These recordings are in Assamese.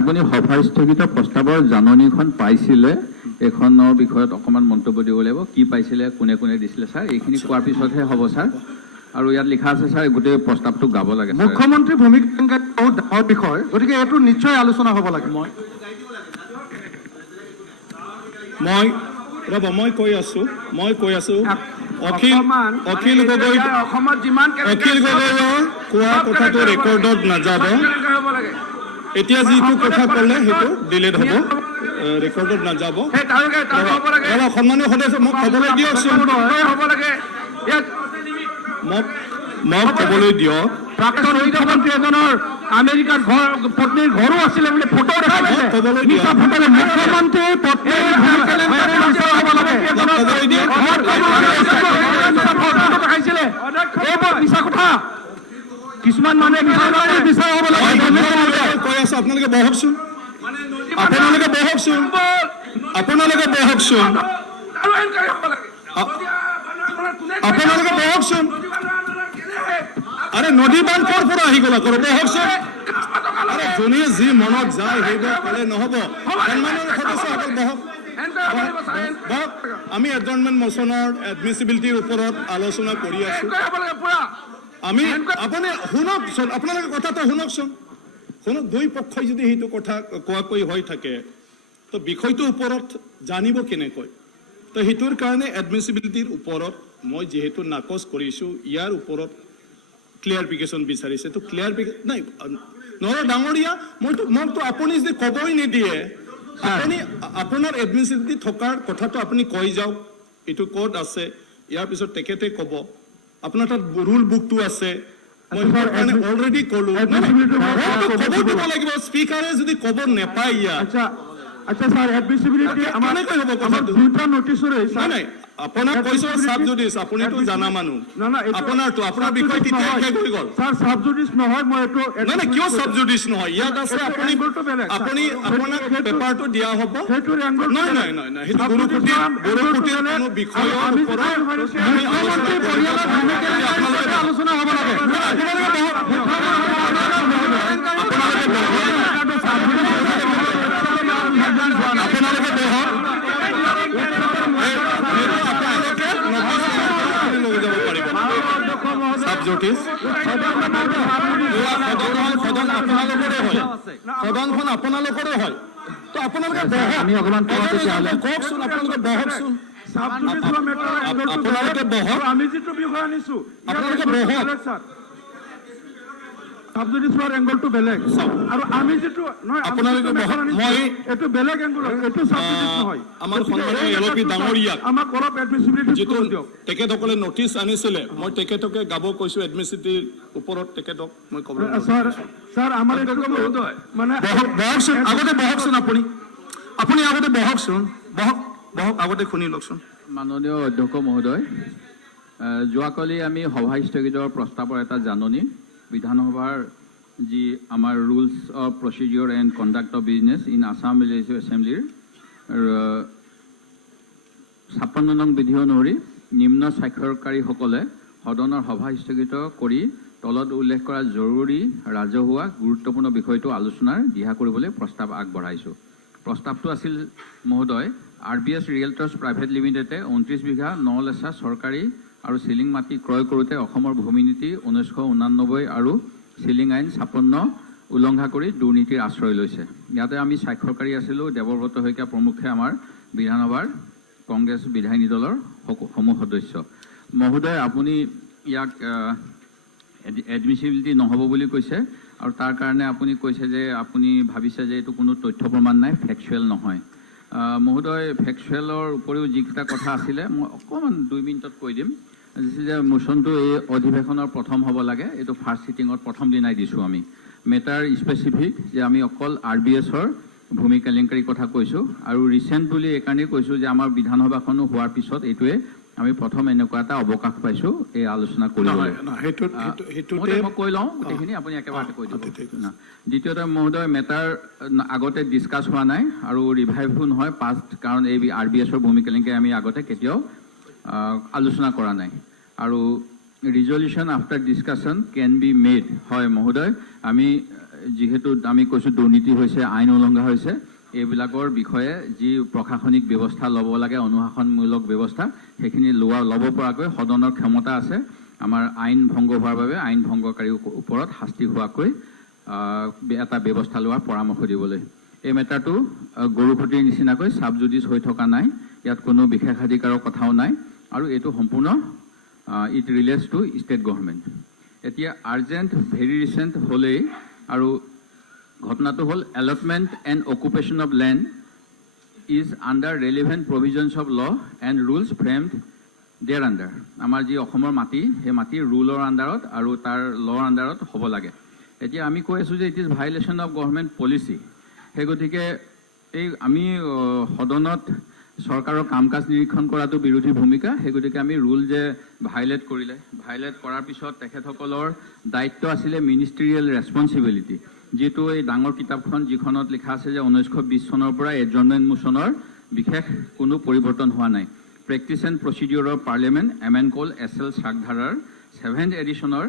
আপুনি সভা স্থগিত প্ৰস্তাৱৰ জাননীখন পাইছিলে এখনৰ বিষয়ত অকণমান মন্তব্য দিব লাগিব কি পাইছিলে কোনে কোনে দিছিলে ছাৰ এইখিনি কোৱাৰ পিছতহে হ'ব ছাৰ আৰু ইয়াত লিখা আছে ছাৰ গোটেই প্ৰস্তাৱটো গাব লাগে মুখ্যমন্ত্ৰী ভূমিকা বহুত ডাঙৰ বিষয় গতিকে এইটো নিশ্চয় আলোচনা হ'ব লাগে মই কৈ আছো অখিল গগৈ কোৱা কথাটো ৰেকৰ্ডত নাযাব এতিয়া যিটো কথা ক'লে সেইটো ডিলিট হ'ব ৰেকৰ্ডত নাযাব সন্মানীয় সদস্য মোক ক'বলৈ দিয়কচোন মোক ক'বলৈ দিয়ক প্ৰাক্তন মুখ্যমন্ত্ৰী এজনৰ আমেৰিকাৰ পত্নীৰ ঘৰো আছিলে বুলি ফটো দেখা মুখ্যমন্ত্ৰী পত্নীৰ দেখাইছিলে এইবোৰ মিছা কথা কিছুমান মানুহে মিছা হ'ব লাগে কৈ আছো আপোনালোকে বহকচোন আরে নদী বান্ধ কৰ পৰা আহি গলা কৰ বহকচোন আরে যোনে যি মনত যায় সেইবিলাক ক'লে নহ'ব সন্মানীয় সদস্যসকল বহক আমি এডজৰ্ণমেণ্ট মোচনৰ এডমিছিবিলিটিৰ ওপৰত আলোচনা কৰি আছো আমি আপুনি শুনকচোন আপোনালোকে কথাটো শুনকচোন দুই পক্ষই যদি সেইটো কথা কোৱাকৈ হৈ থাকে তো বিষয়টোৰ ওপৰত জানিব কেনেকৈ তো সেইটোৰ কাৰণে এডমিছিবিলিটিৰ ওপৰত মই যিহেতু নাকচ কৰিছোঁ ইয়াৰ ওপৰত ক্লিয়াৰিফিকেশ্যন বিচাৰিছে তো ক্লিয়াৰিফিকেশ্যন নাই নহয় ডাঙৰীয়া মইতো আপুনি যদি ক'বই নিদিয়ে আপুনি আপোনাৰ এডমিছিবিলিটি থকাৰ কথাটো আপুনি কৈ যাওক এইটো ক'ত আছে ইয়াৰ পিছত তেখেতে ক'ব আপোনাৰ তাত ৰুল বুকটো আছে মই অলৰেডি ক'লো ক'ব দিব লাগিব স্পীকাৰে যদি ক'ব নেপায় ইয়াত আচ্ছা স্যাৰ এডমিসিবিলিটি আমাৰ দুটা নোটিসৰ নাই আপোনাৰ কৈছো সাবজুডিস আপুনিটো জানা মানুহ না আপোনাৰটো আপোনাৰ বিষয় তেতিয়া শেষ হৈ গ'ল স্যার সাবজুডিস নহয় মই এটো না কিয় সাবজুডিস নহয় ইয়াত আছে আপুনি আপোনাক পেপাৰটো দিয়া হ'ব সেইটো এংগল নাই সেইটো গুৰুকুটি কোনো বিষয়ৰ ওপৰত আলোচনা হ'ব লাগে আপোনালোকে বহক সদনখন আপোনালোকৰে হয় তো আপোনালোকে আমি অকণমান কওকচোন আপোনালোকে বহকচোন আপোনালোকে বহক আমি যিটো বিষয় আনিছো আপোনালোকে বহক সাবজুডিসৰ এংগলটো বেলেগ আৰু আমি যেটো নহয় আপোনালোকে মই এটো বেলেগ এংগল এটো সাবজুডিস নহয় আমাৰ সন্মানীয় এলপি ডাঙৰীয়া আমাক অলপ এডমিসিবিলিটি যেটো তেখেতসকলে নোটিছ আনিছিলে মই তেখেতকে গাব কৈছো এডমিসিবিলিটিৰ ওপৰত তেখেতক মই ক'ব স্যাৰ আমাৰ এটো মানে বহকচোন আগতে বহকচোন আপুনি আগতে বহকচোন বহক আগতে শুনি লওকচোন মাননীয় অধ্যক্ষ মহোদয় যোৱাকালি আমি সভা স্থগিতৰ প্ৰস্তাৱৰ এটা জাননী বিধানসভাৰ যি আমাৰ rules of procedure and conduct of business in Assam legislative এছেম্বলিৰ 56 নং বিধি অনুসৰি নিম্ন স্বাক্ষৰকাৰীসকলে সদনৰ সভা স্থগিত কৰি তলত উল্লেখ কৰা জৰুৰী ৰাজহুৱা গুৰুত্বপূৰ্ণ বিষয়টো আলোচনাৰ দিহা কৰিবলৈ প্ৰস্তাৱ আগবঢ়াইছোঁ প্ৰস্তাৱটো আছিল মহোদয় RBS ৰিয়েলটৰ্ছ প্ৰাইভেট লিমিটেডে 29 বিঘা 9 লেচা চৰকাৰী আৰু সিলিং মাটি ক্ৰয় কৰোঁতে অসমৰ ভূমি নীতি 1989 আৰু সিলিং আইন 56 উলংঘা কৰি দুৰ্নীতিৰ আশ্ৰয় লৈছে ইয়াতে আমি স্বাক্ষৰকাৰী আছিলোঁ দেৱব্ৰত শইকীয়া প্ৰমুখ্যে আমাৰ বিধানসভাৰ কংগ্ৰেছ বিধায়িনী দলৰ সমূহ সদস্য মহোদয় আপুনি ইয়াক এডমিছিবিলিটি নহ'ব বুলি কৈছে আৰু তাৰ কাৰণে আপুনি কৈছে যে আপুনি ভাবিছে যে এইটো কোনো তথ্য প্ৰমাণ নাই ফেকচুৱেল নহয় মহোদয় ফেকচুৱেলৰ উপৰিও যিকেইটা কথা আছিলে মই অকণমান 2 মিনিটত কৈ দিম যে মোচনটো এই অধিৱেশনৰ প্ৰথম হ'ব লাগে এইটো ফাৰ্ষ্ট সিটিঙত প্ৰথম দিনাই দিছোঁ আমি মেটাৰ স্পেচিফিক যে আমি অকল RBSৰ ভূমি কেলেংকাৰী কথা কৈছোঁ আৰু ৰিচেণ্ট বুলি এইকাৰণেই কৈছোঁ যে আমাৰ বিধানসভাখনো হোৱাৰ পিছত এইটোৱে আমি প্ৰথম এনেকুৱা এটা অৱকাশ পাইছোঁ এই আলোচনা কৰিবলৈ মই কৈ লওঁ গোটেইখিনি আপুনি একেবাৰতে কৈ দিব দ্বিতীয়তে মহোদয় মেটাৰ আগতে ডিছকাছ হোৱা নাই আৰু ৰিভাইভো নহয় পাষ্ট কাৰণ এই RBSৰ ভূমি কেলেংকাৰী আমি আগতে কেতিয়াও আলোচনা কৰা নাই আৰু resolution after discussion can be made হয় মহোদয় আমি যিহেতু আমি কৈছোঁ দুৰ্নীতি হৈছে, আইন উলংঘা হৈছে, এইবিলাকৰ বিষয়ে যি প্ৰশাসনিক ব্যৱস্থা ল'ব লাগে, অনুশাসনমূলক ব্যৱস্থা, সেইখিনি ল'ব পৰাকৈ সদনৰ ক্ষমতা আছে। আমাৰ আইন ভংগ হোৱাৰ বাবে আইন ভংগকাৰীৰ ওপৰত শাস্তি হোৱাকৈ এটা ব্যৱস্থা লোৱাৰ পৰামৰ্শ দিবলৈ। এই মেটাৰটো গৰুখুটিৰ নিচিনাকৈ চাব জুডিচ হৈ থকা নাই, ইয়াত কোনো বিশেষাধিকাৰৰ কথাও নাই, আৰু এইটো সম্পূৰ্ণ it relates to state government. এতিয়া আৰ্জেণ্ট ভেৰি ৰিচেণ্ট হ'লেই, আৰু ঘটনাটো হ'ল allotment and occupation of land is under relevant provisions of law and rules framed thereunder. আমাৰ যি অসমৰ মাটি, সেই মাটি ৰুলৰ আণ্ডাৰত আৰু তাৰ লৰ আণ্ডাৰত হ'ব লাগে। এতিয়া আমি কৈ আছোঁ যে it is violation of government policy. সেই গতিকে এই আমি সদনত চৰকাৰৰ কাম কাজ নিৰীক্ষণ কৰাটো বিৰোধী ভূমিকা। সেই গতিকে আমি ৰুল যে ভাইলেট কৰাৰ পিছত তেখেতসকলৰ দায়িত্ব আছিলে মিনিষ্টেৰিয়েল ৰেছপনচিবিলিটি, যিটো এই ডাঙৰ কিতাপখন যিখনত লিখা আছে যে 1920 চনৰ পৰা এডজৰ্ণমেণ্ট মোচনৰ বিশেষ কোনো পৰিৱৰ্তন হোৱা নাই। Practice and procedure of Parliament M N Kaul SL চাকধাৰাৰ 7th এডিশ্যনৰ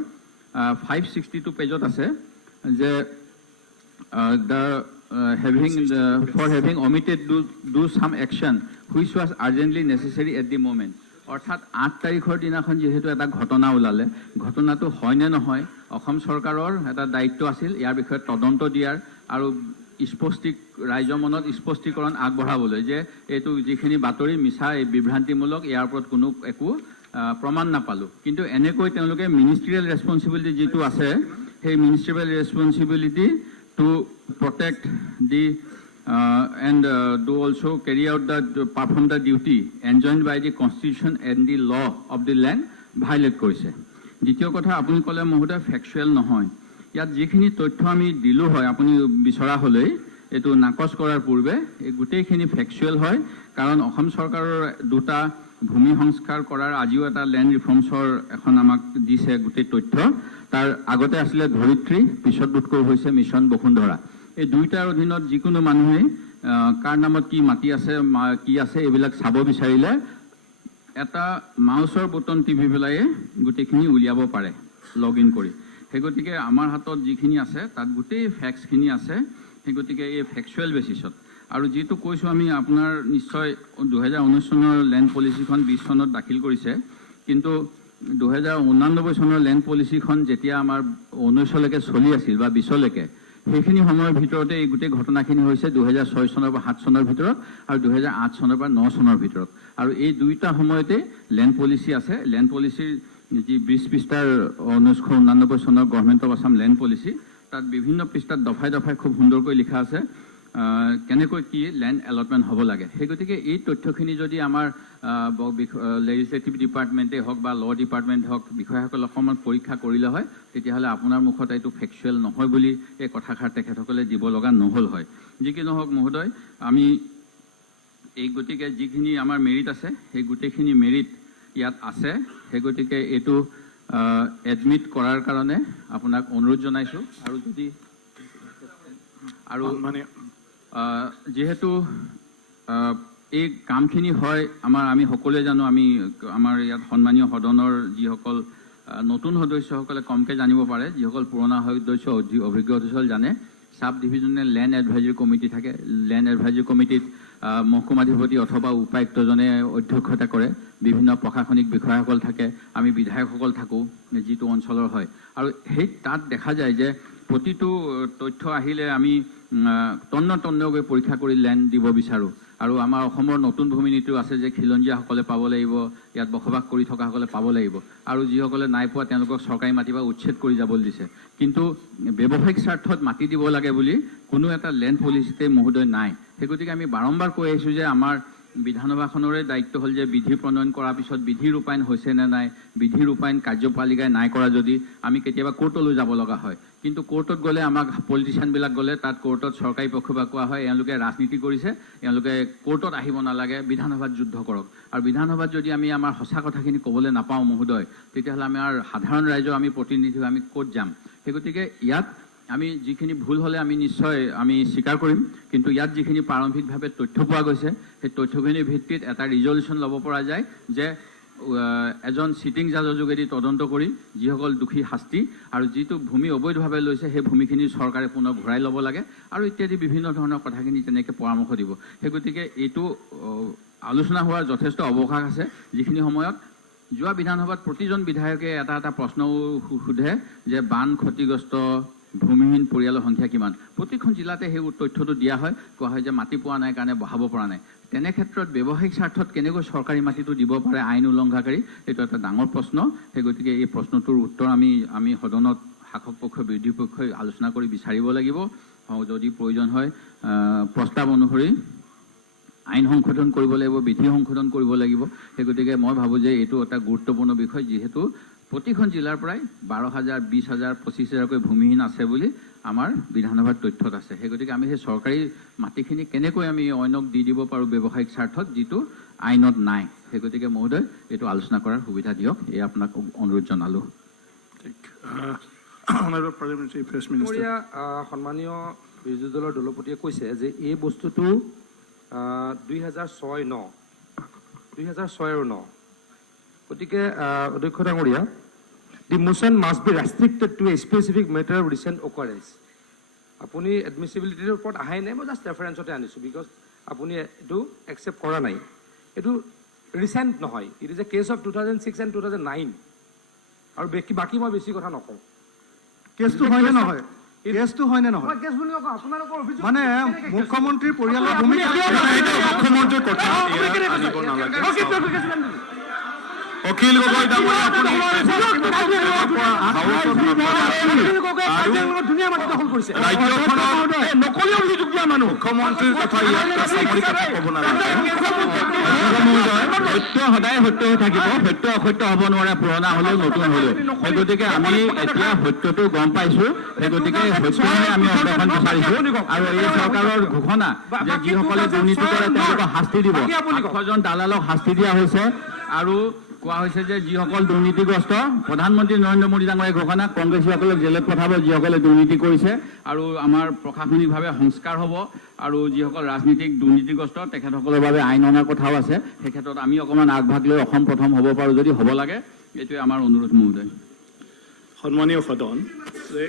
562 পেজত আছে যে for having omitted do some action which was urgently necessary at the moment. অৰ্থাৎ 8 তাৰিখৰ দিনাখন যিহেতু এটা ঘটনা ওলালে, ঘটনাটো হয় নে নহয়, অসম চৰকাৰৰ এটা দায়িত্ব আছিল ইয়াৰ বিষয়ে তদন্ত দিয়াৰ আৰু ৰাইজৰ মনত স্পষ্টীকৰণ আগবঢ়াবলৈ যে এইটো যিখিনি বাতৰি মিছা, বিভ্ৰান্তিমূলক, ইয়াৰ ওপৰত কোনো একো প্ৰমাণ নাপালোঁ। কিন্তু এনেকৈ তেওঁলোকে মিনিষ্ট্ৰিয়েল ৰেছপনচিবিলিটি যিটো আছে, সেই ministerial responsibility to protect the and do also carry out perform the duty enjoined by the constitution and the law of the land violate কৰিছে। দ্বিতীয় কথা, আপুনি ক'লে মহোদয় ফেকচুৱেল নহয়। ইয়াত যিখিনি তথ্য আমি দিলোঁ হয়, আপুনি বিচৰা হ'লেই এইটো নাকচ কৰাৰ পূৰ্বে এই গোটেইখিনি ফেকচুৱেল হয়, কাৰণ অসম চৰকাৰৰ দুটা ভূমি সংস্কাৰ কৰাৰ আজিও এটা লেণ্ড ৰিফৰ্মছৰ এখন আমাক দিছে গোটেই তথ্য। তাৰ আগতে আছিলে ধৰিত্ৰী, পিছত বোধকৈ হৈছে মিছন বসুন্ধৰা। এই দুইটাৰ অধীনত যিকোনো মানুহে কাৰ নামত কি মাটি আছে, কি আছে, এইবিলাক চাব বিচাৰিলে এটা মাউচৰ বুটন টিপি পেলাই গোটেইখিনি উলিয়াব পাৰে লগ ইন কৰি। সেই গতিকে আমাৰ হাতত যিখিনি আছে তাত গোটেই ফেক্টছখিনি আছে। সেই গতিকে এই ফেকচুৱেল বেচিছত, আৰু যিটো কৈছোঁ আমি, আপোনাৰ নিশ্চয় 2019 চনৰ লেণ্ড পলিচিখন 20 চনত দাখিল কৰিছে, কিন্তু 2089 চনৰ লেণ্ড পলিচিখন যেতিয়া আমাৰ 19লৈকে চলি আছিল বা 20লৈকে, সেইখিনি সময়ৰ ভিতৰতে এই গোটেই ঘটনাখিনি হৈছে 2006 চনৰ পৰা 7 চনৰ ভিতৰত আৰু 2008 চনৰ পৰা 9 চনৰ ভিতৰত। আৰু এই দুইটা সময়তে লেণ্ড পলিচি আছে। লেণ্ড পলিচিৰ যি 20 পৃষ্ঠাৰ 1989 চনৰ government of Assam land policy, তাত বিভিন্ন পৃষ্ঠাত দফাই দফাই খুব সুন্দৰকৈ লিখা আছে কেনেকৈ কি লেণ্ড এলটমেণ্ট হ'ব লাগে। সেই গতিকে এই তথ্যখিনি যদি আমাৰ লেজিছলেটিভ ডিপাৰ্টমেণ্টেই হওক বা ল ডিপাৰ্টমেণ্ট হওক, বিষয়াসকলে অকণমান পৰীক্ষা কৰিলে হয়, তেতিয়াহ'লে আপোনাৰ মুখত এইটো ফেকচুৱেল নহয় বুলি এই কথাষাৰ তেখেতসকলে দিব লগা নহ'ল হয়। যি কি নহওক মহোদয়, আমি এই গতিকে যিখিনি আমাৰ মেৰিট আছে, সেই গোটেইখিনি মেৰিট ইয়াত আছে। সেই গতিকে এইটো এডমিট কৰাৰ কাৰণে আপোনাক অনুৰোধ জনাইছোঁ। আৰু যদি মানে যিহেতু এই কামখিনি হয় আমি সকলোৱে জানো, আমাৰ ইয়াত সন্মানীয় সদনৰ যিসকল নতুন সদস্যসকলে কমকৈ জানিব পাৰে, যিসকল পুৰণা সদস্য অভিজ্ঞ সদস্য জানে, চাব ডিভিজনেল লেণ্ড এডভাইজৰী কমিটি থাকে। লেণ্ড এডভাইজৰী কমিটিত মহকুমাধিপতি অথবা উপায়ুক্তজনে অধ্যক্ষতা কৰে, বিভিন্ন প্ৰশাসনিক বিষয়াসকল থাকে, আমি বিধায়কসকল থাকোঁ যিটো অঞ্চলৰ হয়। আৰু সেই তাত দেখা যায় যে প্ৰতিটো তথ্য আহিলে আমি তন্নগৈ পৰীক্ষা কৰি লেণ্ড দিব বিচাৰোঁ। আৰু আমাৰ অসমৰ নতুন ভূমি নীতিও আছে যে খিলঞ্জীয়াসকলে পাব লাগিব, ইয়াত বসবাস কৰি থকাসকলে পাব লাগিব, আৰু যিসকলে নাই পোৱা তেওঁলোকক চৰকাৰী মাটি বা উচ্ছেদ কৰি যাবলৈ দিছে। কিন্তু ব্যৱসায়িক স্বাৰ্থত মাটি দিব লাগে বুলি কোনো এটা লেণ্ড পলিচিতে মহোদয় নাই। সেই গতিকে আমি বাৰম্বাৰ কৈ আহিছোঁ যে আমাৰ বিধানসভাখনৰে দায়িত্ব হ'ল যে বিধি প্ৰণয়ন কৰাৰ পিছত বিধি ৰূপায়ণ হৈছে নে নাই, বিধি ৰূপায়ণ কাৰ্যপালিকাই নাই কৰা যদি আমি কেতিয়াবা কোৰ্টলৈ যাব লগা হয়। কিন্তু কোৰ্টত গ'লে আমাক পলিটিচিয়ানবিলাক গ'লে তাত কোৰ্টত চৰকাৰী পক্ষৰ পৰা কোৱা হয় এওঁলোকে ৰাজনীতি কৰিছে, এওঁলোকে কোৰ্টত আহিব নালাগে, বিধানসভাত যুদ্ধ কৰক। আৰু বিধানসভাত যদি আমি আমাৰ সঁচা কথাখিনি ক'বলৈ নাপাওঁ মহোদয়, তেতিয়াহ'লে আমাৰ সাধাৰণ ৰাইজৰ আমি প্ৰতিনিধি আমি ক'ত যাম। সেই গতিকে ইয়াত আমি যিখিনি ভুল হ'লে আমি নিশ্চয় স্বীকাৰ কৰিম, কিন্তু ইয়াত যিখিনি প্ৰাৰম্ভিকভাৱে তথ্য পোৱা গৈছে, সেই তথ্যখিনিৰ ভিত্তিত এটা ৰিজলিউশ্যন ল'ব পৰা যায় যে এজন চিটিং জাজৰ যোগেদি তদন্ত কৰি যিসকল দোষী শাস্তি আৰু যিটো ভূমি অবৈধভাৱে লৈছে সেই ভূমিখিনি চৰকাৰে পুনৰ ঘূৰাই ল'ব লাগে আৰু ইত্যাদি বিভিন্ন ধৰণৰ কথাখিনি তেনেকৈ পৰামৰ্শ দিব। সেই গতিকে এইটো আলোচনা হোৱাৰ যথেষ্ট অৱকাশ আছে, যিখিনি সময়ত যোৱা বিধানসভাত প্ৰতিজন বিধায়কে এটা প্ৰশ্নও সোধে যে বান ক্ষতিগ্ৰস্ত ভূমিহীন পৰিয়ালৰ সংখ্যা কিমান। প্ৰতিখন জিলাতে সেই তথ্যটো দিয়া হয়, কোৱা হয় যে মাটি পোৱা নাই কাৰণে বহাব পৰা নাই। তেনে ক্ষেত্ৰত ব্যৱসায়িক স্বাৰ্থত কেনেকৈ চৰকাৰী মাটিটো দিব পাৰে আইন উলংঘাকাৰী, এইটো এটা ডাঙৰ প্ৰশ্ন। সেই গতিকে এই প্ৰশ্নটোৰ উত্তৰ আমি সদনত শাসক পক্ষ বিৰোধী পক্ষই আলোচনা কৰি বিচাৰিব লাগিব। যদি প্ৰয়োজন হয় প্ৰস্তাৱ অনুসৰি আইন সংশোধন কৰিব লাগিব, বিধি সংশোধন কৰিব লাগিব। সেই গতিকে মই ভাবোঁ যে এইটো এটা গুৰুত্বপূৰ্ণ বিষয়, যিহেতু প্ৰতিখন জিলাৰ পৰাই 12,000, 20,000, 25,000কৈ ভূমিহীন আছে বুলি আমাৰ বিধানসভাৰ তথ্যত আছে। সেই গতিকে আমি সেই চৰকাৰী মাটিখিনি কেনেকৈ আমি অন্যক দি দিব পাৰোঁ ব্যৱসায়িক স্বাৰ্থত, যিটো আইনত নাই। সেই গতিকে মহোদয় এইটো আলোচনা কৰাৰ সুবিধা দিয়ক, এই আপোনাক অনুৰোধ জনালোঁ। সন্মানীয় বিৰোধী দলৰ দলপতিয়ে কৈছে যে এই বস্তুটো 2006 আৰু 9 গতিকে অধ্যক্ষ ডাঙৰীয়া, the motion must be restricted to a specific matter of recent occurrence. আপুনি এডমিছিবিলিটিৰ ওপৰত আহাই নাই, মই জাষ্ট ৰেফাৰেঞ্চতে আনিছোঁ, বিকজ আপুনি এইটো একচেপ্ট কৰা নাই। এইটো ৰিচেণ্ট নহয়, it is a case of 2006 and 2009, আৰু বাকী মই বেছি কথা নকওঁ। কেছটো হয়নে নহয়? কেছটো হয়নে নহয়? কেছ বুলি নকওঁ, আপোনালোকৰ অভিযোগ মানে মুখ্যমন্ত্ৰীৰ পৰিয়ালৰ ভূমি মুখ্যমন্ত্ৰীৰ কথা আনিব নালাগে। অখিল গগৈ ডাঙৰীয়া, আপুনি ধুনীয়া মাটি দখল কৰিছে নকলীয়া অভিযোগ দিয়া মানুহ। মুখ্যমন্ত্ৰীৰ কথা ইয়াত সামৰি কথা ক'ব নালাগে। সত্য সদায় সত্য হৈ থাকিব, সত্য অসত্য হ'ব নোৱাৰে, পুৰণা হ'লেও নতুন হ'লেও। সেই গতিকে আমি এতিয়া সত্যটো গম পাইছোঁ, সেই গতিকে সত্যহে আমি অৱদান বিচাৰিছোঁ। আৰু এই চৰকাৰৰ ঘোষণা যে যিসকলে দুৰ্নীতি কৰে তেওঁলোকক শাস্তি দিব, 800জন দালালক শাস্তি দিয়া হৈছে। আৰু কোৱা হৈছে যে যিসকল দুৰ্নীতিগ্ৰস্ত, প্ৰধানমন্ত্ৰী নৰেন্দ্ৰ মোদী ডাঙৰীয়া ঘোষণা, কংগ্ৰেছীসকলক জেলত পঠাব যিসকলে দুৰ্নীতি কৰিছে, আৰু আমাৰ প্ৰশাসনিকভাৱে সংস্কাৰ হ'ব। আৰু যিসকল ৰাজনীতিক দুৰ্নীতিগ্ৰস্ত তেখেতসকলৰ বাবে আইন অনাৰ কথাও আছে। সেই ক্ষেত্ৰত আমি অকণমান আগভাগ লৈ অসম প্ৰথম হ'ব পাৰোঁ যদি হ'ব লাগে, এইটোৱে আমাৰ অনুৰোধ মহোদয়। সন্মানীয় সদন, যে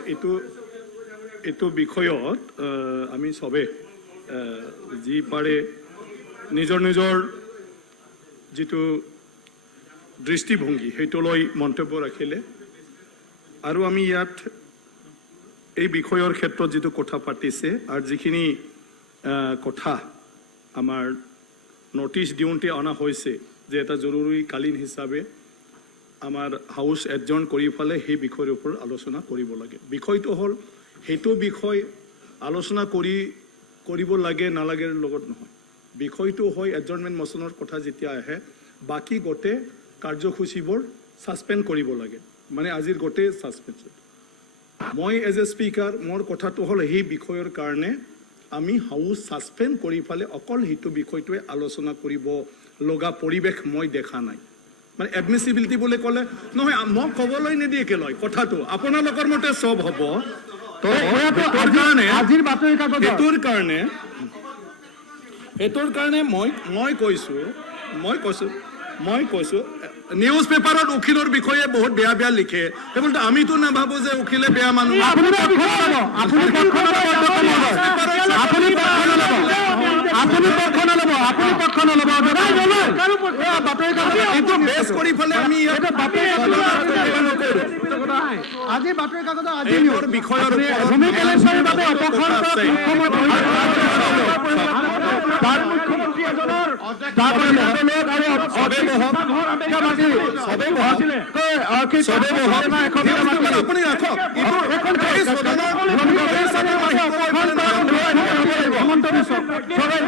এইটো বিষয়ত আমি চবে যি পাৰে নিজৰ যিটো দৃষ্টিভংগী সেইটো লৈ মন্তব্য ৰাখিলে, আৰু আমি ইয়াত এই বিষয়ৰ ক্ষেত্ৰত যিটো কথা পাতিছে আৰু যিখিনি কথা আমাৰ নটিচ দিওঁতে অনা হৈছে যে এটা জৰুৰীকালীন হিচাপে আমাৰ হাউচ এডজৰ্ণ কৰি পেলাই সেই বিষয়ৰ ওপৰত আলোচনা কৰিব লাগে। বিষয়টো হ'ল সেইটো বিষয় আলোচনা কৰিব লাগে নালাগেৰ লগত নহয়। বিষয়টো হয় এডজৰ্ণমেণ্ট মচনৰ কথা যেতিয়া আহে, বাকী গোটেই কাৰ্যসূচীবোৰ ছাছপেণ্ড কৰিব লাগে, মানে আজিৰ গোটেই ছাছপেনশ্যন। মই এজ এ স্পীকাৰ, মোৰ কথাটো হ'ল সেই বিষয়ৰ কাৰণে আমি হাউচ ছাছপেণ্ড কৰি পেলাই অকল সেইটো বিষয়টোৱে আলোচনা কৰিব লগা পৰিৱেশ মই দেখা নাই। মানে এডমিছিবিলিটি বুলি ক'লে নহয়, মোক ক'বলৈ নিদিয়ে কেলৈ কথাটো, আপোনালোকৰ মতে চব হ'ব। তো সেইটোৰ কাৰণে মই কৈছোঁ নিউজ পেপাৰত উকিলৰ বিষয়ে বহুত বেয়া লিখে, সেইবুলি আমিতো নাভাবো যে উকিলে বেয়া মানুহ। আজি বাতৰি কাকত বিষয়ৰ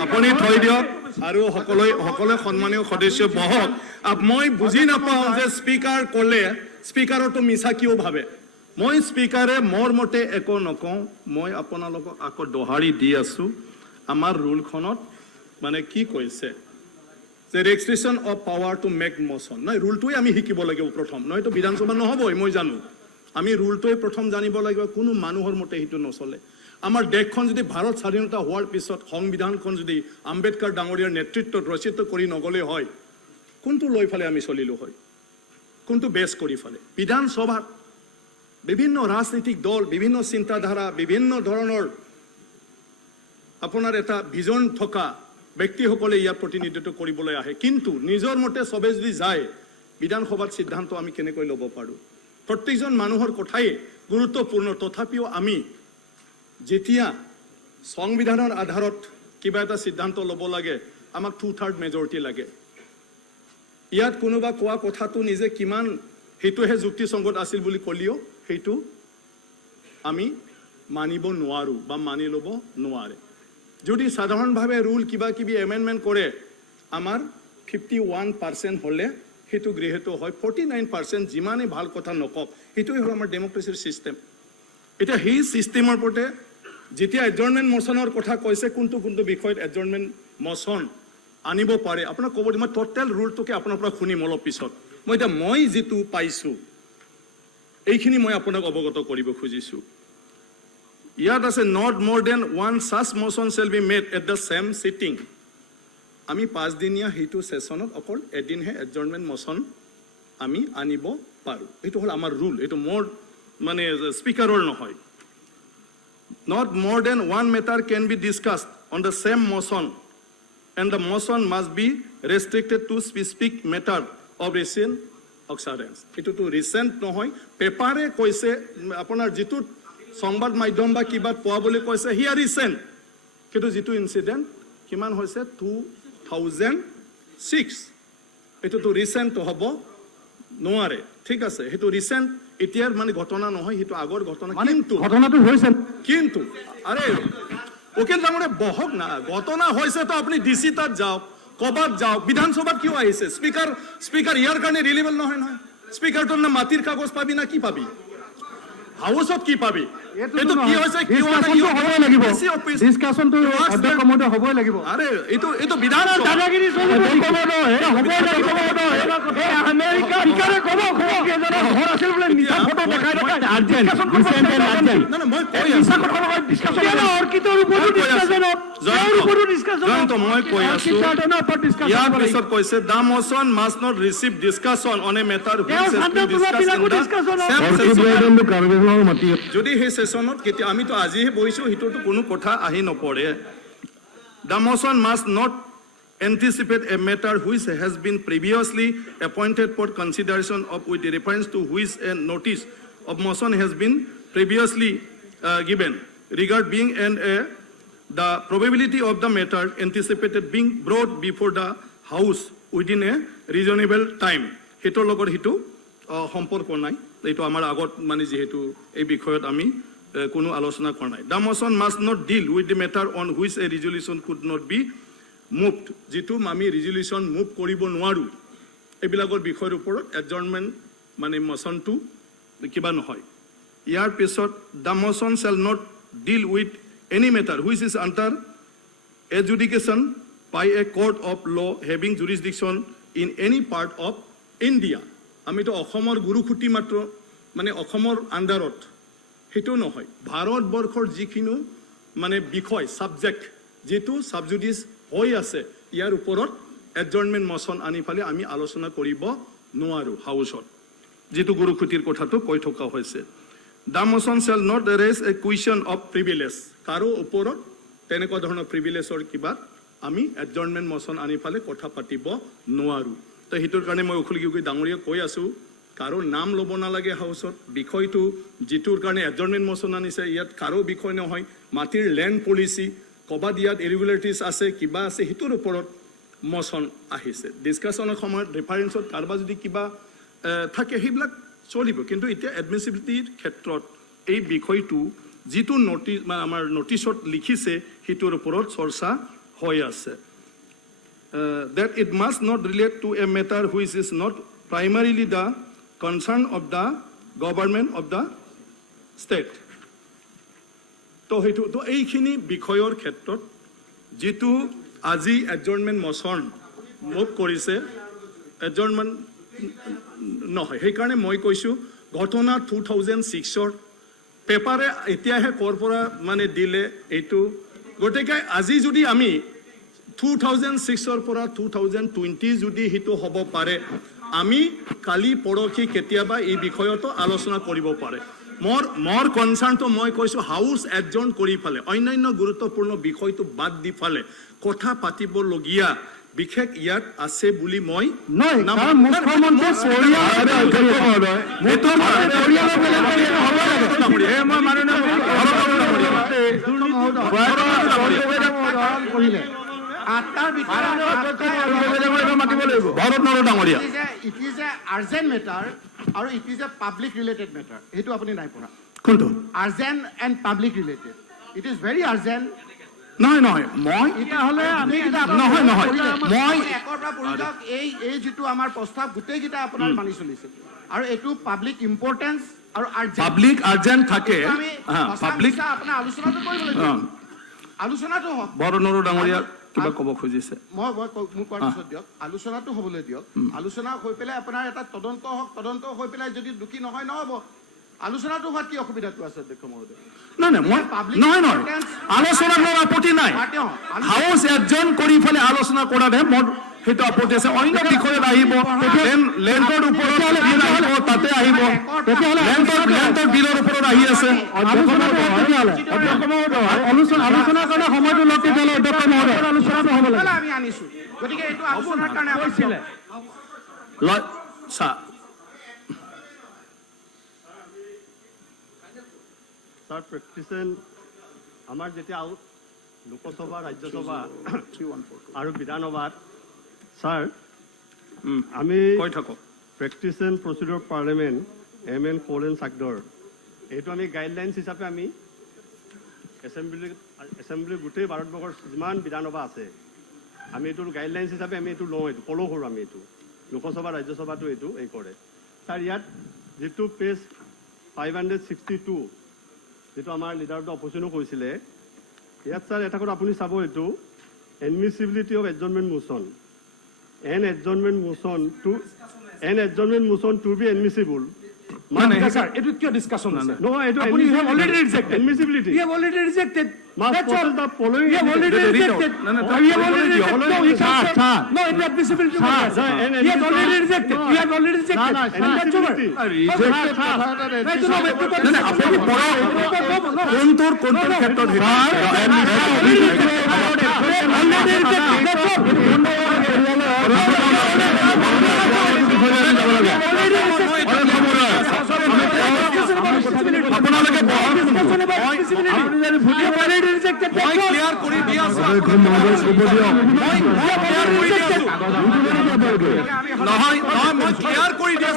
আপুনি থৈ দিয়ক আৰু সকলোৱে সন্মানীয় সদস্য বহক। মই বুজি নাপাওঁ যে স্পীকাৰ ক'লে স্পীকাৰতো মিছা কিয় ভাবে। মই স্পীকাৰে মোৰ মতে একো নকওঁ, মই আপোনালোকক আকৌ দোহাৰি দি আছোঁ। আমাৰ ৰুলখনত মানে কি কৈছে যে restriction of power to make motion, নহয় ৰুলটোৱে আমি শিকিব লাগিব প্ৰথম, নহয়তো বিধানসভা নহ'বই, মই জানো। আমি ৰুলটোৱে প্ৰথম জানিব লাগিব, কোনো মানুহৰ মতে সেইটো নচলে। আমাৰ দেশখন যদি ভাৰত স্বাধীনতা হোৱাৰ পিছত সংবিধানখন যদি আম্বেদকাৰ ডাঙৰীয়াৰ নেতৃত্বত ৰচিত কৰি নগ'লে হয়, কোনটো লৈ ফালে আমি চলিলো হয়, কোনটো বেছ কৰি ফালে। বিধানসভাত বিভিন্ন ৰাজনৈতিক দল, বিভিন্ন চিন্তাধাৰা, বিভিন্ন ধৰণৰ আপোনাৰ এটা ভিজন থকা ব্যক্তিসকলে ইয়াত প্ৰতিনিধিত্ব কৰিবলৈ আহে, কিন্তু নিজৰ মতে চবে যদি যায় বিধানসভাত সিদ্ধান্ত আমি কেনেকৈ ল'ব পাৰোঁ। প্ৰত্যেকজন মানুহৰ কথাই গুৰুত্বপূৰ্ণ, তথাপিও আমি যেতিয়া সংবিধানৰ আধাৰত কিবা এটা সিদ্ধান্ত ল'ব লাগে আমাক 2/3 মেজৰিটি লাগে। ইয়াত কোনোবা কোৱা কথাটো নিজে কিমান সেইটোহে যুক্তিসংগত আছিল বুলি ক'লেও সেইটো আমি মানিব নোৱাৰোঁ বা মানি ল'ব নোৱাৰে। যদি সাধাৰণভাৱে ৰুল কিবা কিবি এমেণ্ডমেণ্ট কৰে আমাৰ 51% হ'লে সেইটো গৃহীত হয়। 49% যিমানেই ভাল কথা নকওক, সেইটোৱে হ'ল আমাৰ ডেমক্ৰেচিৰ ছিষ্টেম। এতিয়া সেই ছিষ্টেমৰ ওপৰতে যেতিয়া এডজৰ্ণমেণ্ট মোচনৰ কথা কৈছে, কোনটো কোনটো বিষয়ত এডজৰ্ণমেণ্ট মোচন আনিব পাৰে আপোনাক ক'ব দিম। মই টোটেল ৰুলটোকে আপোনাৰ পৰা শুনিম অলপ পিছত। মই যিটো পাইছোঁ এইখিনি মই আপোনাক অৱগত কৰিব খুজিছোঁ। ইয়াত আছে not more than one such motion shall be made at the same sitting. আমি 5 দিনীয়া সেইটো সেশনত অকল এদিনহে এডজৰ্ণমেণ্ট মোচন আমি আনিব পাৰোঁ। এইটো হ'ল আমাৰ ৰুল, এইটো মোৰ মানে স্পিকাৰৰ নহয়। Not more than one matter can be discussed on the same motion and the motion must be restricted to specific matter of recent occurrence. এইটোতো ৰিচেণ্ট নহয়, পেপাৰে কৈছে আপোনাৰ যিটো সংবাদ মাধ্যম বা কিবা পোৱা বুলি কৈছে হিয়াৰ ৰিচেণ্ট, কিন্তু যিটো ইনচিডেণ্ট কিমান হৈছে 2006, এইটোতো ৰিচেণ্ট হ'ব নোৱাৰে। ঠিক আছে, সেইটো ৰিচেণ্ট এতিয়াৰ মানে ঘটনা নহয়, সেইটো আগৰ ঘটনা। কিন্তু ঘটনাটো হৈছে কিন্তু আৰে উকিল ডাঙৰীয়া বহক না, ঘটনা হৈছে তো আপুনি ডিচি তাত যাওক, ক'বাত যাওক, বিধানসভাত কিয় আহিছে? স্পিকাৰ ইয়াৰ কাৰণে ৰিলিভেল নহয়। স্পিকাৰটোৰ না মাটিৰ কাগজ পাবি না কি পাবি, হাউচত কি পাবি? এইটো কি হৈছে? হ'বই লাগিব, ডিছকাশ্যনটো অধ্যক্ষ মহোদয় হ'বই লাগিব। আৰে এইটো বিধান দাদাগিৰি চলিব হ'বই লাগিব। আমেৰিকা স্পিকাৰে ক'ব কেইজনৰ ঘৰ আছিল বোলে মিছা ফটো দেখাই মই কৈ আছো। ইয়াৰ পিছত কৈছে the motion must not receive discussion on a matter which has been discussed in the same session. যদি সেই সেশনত কেতিয়া আমিতো আজিহে বহিছো, সেইটোতো কোনো কথা আহি নপৰে। The motion must not anticipate a matter which has been previously appointed for consideration of with reference to which a notice of motion has been previously given. Regard being the probability of the matter anticipated being brought before the house within a reasonable time. Hitor logor hitu সম্পৰ্ক নাই, এইটো আমাৰ আগত মানে যেহেতু এই বিষয়ত আমি কোনো আলোচনা কৰা নাই। The motion must not deal with the matter on which a resolution could not be moved. যিটো আমি ৰিজলিউশ্যন মুভ কৰিব নোৱাৰোঁ, এইবিলাকৰ বিষয়ৰ ওপৰত এডজৰ্ণমেণ্ট মানে মোচনটো কিবা নহয়। ইয়াৰ পিছত the motion shall not deal with any matter which is under adjudication by a court of law having jurisdiction in any part of India. আমিতো অসমৰ গুৰুখুটি মাত্ৰ মানে অসমৰ আণ্ডাৰত, সেইটো নহয়। ভাৰতবৰ্ষৰ যিখিনি মানে বিষয় ছাবজেক্ট যিটো ছাবজুডিচ হৈ আছে, ইয়াৰ ওপৰত এডজৰ্ণমেণ্ট মোচন আনি ফালে আমি আলোচনা কৰিব নোৱাৰোঁ হাউচত, যিটো গুৰুখুটিৰ কথাটো কৈ থকা হৈছে। The motion shall not raise a question of privilege. কাৰো ওপৰত তেনেকুৱা ধৰণৰ প্ৰিভিলেজৰ কিবা আমি এডজৰ্ণমেণ্ট মোচন আনি ফালে কথা পাতিব নোৱাৰোঁ। তো সেইটোৰ কাৰণে মই উখলি ডাঙৰীয়াক কৈ আছোঁ, কাৰো নাম ল'ব নালাগে হাউচত। বিষয়টো যিটোৰ কাৰণে এডজৰ্ণমেণ্ট মোচন আনিছে ইয়াত কাৰো বিষয় নহয়। মাটিৰ লেণ্ড পলিচি ক'ৰবাত ইয়াত ইৰেগুলাৰিটিজ আছে, কিবা আছে, সেইটোৰ ওপৰত মোচন আহিছে। ডিছকাশ্যনৰ সময়ত ৰেফাৰেঞ্চত কাৰোবাৰ যদি কিবা থাকে সেইবিলাক চলিব, কিন্তু এতিয়া এডমিচিবিলিটিৰ ক্ষেত্ৰত এই বিষয়টো যিটো নটিচ মানে আমাৰ নটিচত লিখিছে সেইটোৰ ওপৰত চৰ্চা হৈ আছে। That it must not relate to a matter which is not primarily the concern of the government of the state. তো সেইটো তো এইখিনি বিষয়ৰ ক্ষেত্ৰত যিটো আজি এডজৰ্ণমেণ্ট মোচন মুভ কৰিছে, এডজৰ্ণমেণ্ট নহয়। সেইকাৰণে মই কৈছোঁ ঘটনা 2006-ৰ পেপাৰে এতিয়াহে ক'ৰ পৰা মানে দিলে এইটো। গতিকে আজি যদি আমি 2006 পৰা 2020 যদি সেইটো হ'ব পাৰে, আমি কালি পৰহি কেতিয়াবা এই বিষয়তো আলোচনা কৰিব পাৰে। মোৰ কনচাৰ্ণটো মই কৈছোঁ হাউচ এডজন কৰি ফালে অন্যান্য গুৰুত্বপূৰ্ণ বিষয়টো বাদ দি ফালে কথা পাতিবলগীয়া বিশেষ ইয়াত আছে বুলি মই নহয়, কাৰণ মুখ্যমন্ত্ৰী কৰিলে It is a urgent matter আৰু it is a public related matter. এইটো আপুনি নাই পঢ়া। কোনটো? Urgent and public related. It is very urgent. নহয় মই তেতিয়াহ'লে আমি নহয় মই একৰ পৰা পঢ়ি যাওক। এই যিটো আমাৰ প্ৰস্তাৱ গোটেইকেইটা আপোনাৰ মানি চলিছে আৰু এইটো পাব্লিক ইম্পৰ্টেঞ্চ আৰু আৰ্জেণ্ট। পাব্লিক আৰ্জেণ্ট থাকে পাব্লিক আপোনাৰ আলোচনাটো কৰিবলৈ দিয়ক। আলোচনাটো হওক। বৰনৰু ডাঙৰীয়া কিবা ক'ব খুজিছে। মোক কোৱাৰ পিছত দিয়ক, আলোচনাটো হ'বলৈ দিয়ক। আলোচনা হৈ পেলাই আপোনাৰ এটা তদন্ত হওক, তদন্ত হৈ পেলাই যদি দুখী নহয় নহ'ব। আলোচনাটো হোৱাত কি অসুবিধাটো আছে অধ্যক্ষ মহোদয়? নহয় আলোচনা মোৰ আপত্তি নাই। হাউচ এডজন কৰি পেলাই আলোচনা কৰাতহে মোৰ সেইটো আপত্তি আছে। অন্য বিষয়ত আহিব, লেণ্ডৰ ওপৰত আহিব, তাতে আহিব, লেণ্ডৰ বিলৰ ওপৰত আহি আছে। আলোচনাৰ কাৰণে সময়টো লগ তেতিয়াহ'লে অধ্যক্ষ মহোদয় আলোচনাটো হ'ব লাগে। আমি আনিছো, গতিকে এইটো আলোচনাৰ কাৰণে কৈছিলে স্যাৰ প্ৰেক্টিচন আমাৰ যেতিয়া লোকসভা ৰাজ্যসভা আৰু বিধানসভাত স্যাৰ আমি কৈ থাকক প্ৰেক্টিচন প্ৰচিডিউৰ পাৰ্লিমেণ্ট MN ফৰেন চাকডৰ এইটো আমি গাইডলাইনছ হিচাপে আমি এছেম্বলি গোটেই ভাৰতবৰ্ষৰ যিমান বিধানসভা আছে আমি এইটো গাইডলাইনছ হিচাপে আমি এইটো লওঁ, এইটো ফ'ল' কৰোঁ। আমি এইটো লোকসভা ৰাজ্যসভাটো এইটো কৰে। ছাৰ ইয়াত যিটো পেজ 562 যেটো আমাৰ লিডাৰ অফ দ্য অপজিশ্যনো কৈছিলে, ইয়াত স্যাৰ এটা কথা আপুনি চাব, এইটো admissibility of adjournment motion adjournment motion to be admissible. মানে স্যার এটো কিয় ডিসকাশন আছে? নহয়, এইটো আপুনি have already rejected এডমিছিবিলিটি। You have already rejected. Must That's all. process the following. You have already rejected. No, You have already rejected. No, you can't say. No, it is admissibility. You have already rejected. You have already rejected. That's over. কোনটোৰ ক্ষেত্ৰত আপোনালোকে ক্লিয়াৰ কৰি দিয়া নহয় মই ক্লিয়াৰ কৰি দিয়া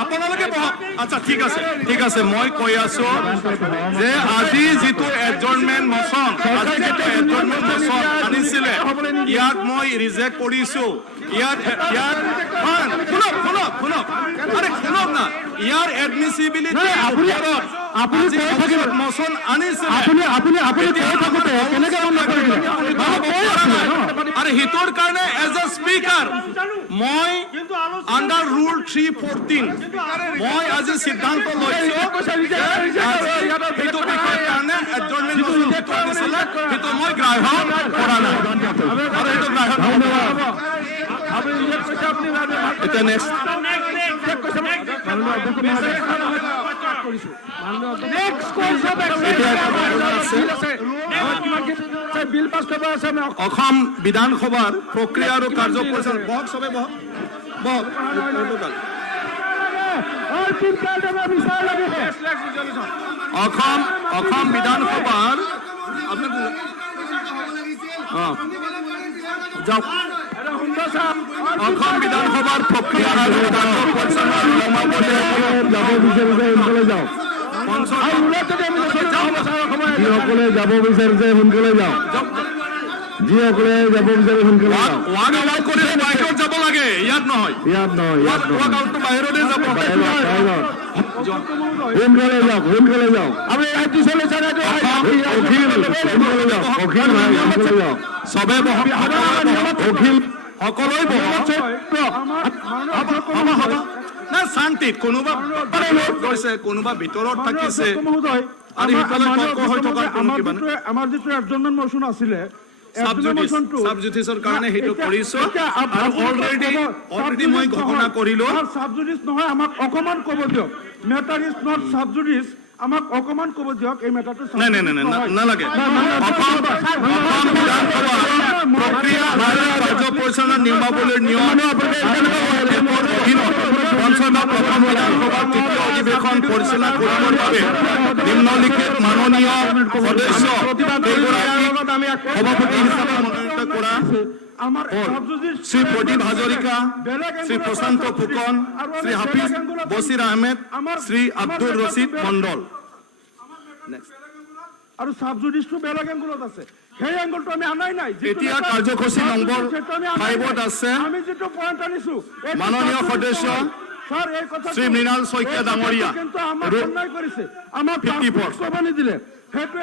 আপোনালোকে বহক। আচ্ছা ঠিক আছে মই কৈ আছো যে আজি যিটো এডজৰ্নমেণ্ট মোশ্যন আনিছিলে ইয়াক মই ৰিজেক্ট কৰিছো। শুনক না, ইয়াৰ এডমিছিবিলিটি মোশ্যন আনিছিলে আৰু সেইটোৰ কাৰণে এজ এ স্পীকাৰ মই আণ্ডাৰ ৰুল 314 মই আজি সিদ্ধান্ত লৈছো সেইটো বিষয়ৰ কাৰণে এডজৰ্নমেণ্ট মোশ্যন আনিছিলে সেইটো মই গ্ৰাহ্য কৰা নাই আৰু সেইটো গ্ৰাহ্য এটা নেক্সট অসম বিধানসভাৰ প্ৰক্ৰিয়া আৰু কাৰ্য পৰিচালনা অসম বিধানসভাৰ যাওক অসম বিধানসভাৰ প্ৰক্ৰিয়া আৰু কাৰ্য পৰিচালনা যাব বিচাৰিছে সোনকালে যাওক। যিসকলে যাব বিচাৰিছে সোনকালে যাওক। যিসকলে যাব বিচাৰে সোনকালে যাওক। ৱাক আউট কৰিলে বাহিৰত যাব লাগে, ইয়াত নহয়। ৱাক আউটটো বাহিৰতে যাব। সোনকালে যাওক। আপুনি সোনকালে যাওক। চবে অখিল সকলোৱে না শান্তিত কোনোবা গৈছে, কোনোবা ভিতৰত থাকিছে। আৰু সেইফালে তৰ্ক হৈ থকাৰ কোনো কিবা নাই। আমাৰ যিটো এডজৰ্ণমেণ্ট মোচন আছিলে সাব জুডিচৰ কাৰণে সেইটো কৰিছো আৰু অলৰেডি মই ঘোষণা কৰিলো। সাব জুডিচ নহয়, আমাক অকমান ক'ব দিয়ক। মেটাৰ ইজ নট সাব জুডিচ, আমাক অকমান ক'ব দিয়ক এই মেটাৰটো। নাই নালাগে। অসম বিধানসভা প্ৰক্ৰিয়া আৰু কাৰ্য পৰিচালনা নিয়মাৱলীৰ নিয়ম পঞ্চদশ অসম বিধানসভাৰ তৃতীয় অধিৱেশন পৰিচালনা কৰিবৰ বাবে নিম্নলিখিত মাননীয় সদস্য সভাপতি হিচাপে মনোনীত কৰা শ্ৰী প্ৰদীপ হাজৰিকা, শ্ৰী প্ৰশান্ত ফুকন, শ্ৰী হাফিজ বছিৰ আহমেদ, শ্ৰী আব্দুল ৰছিদ মণ্ডল। আৰু সাব জুডিচটো বেলেগ এংগলত আছে, সেই এংগলটো আমি আনাই নাই। এতিয়া কাৰ্যসূচী নম্বৰ 5 আছে। আমি যিটো পইণ্ট আনিছো মাননীয় সদস্য শ্ৰী মৃণাল শইকীয়া ডাঙৰীয়া কিন্তু আমাক অন্যায় কৰিছে, আমাক 54 ক'ব নিদিলে। সেইটো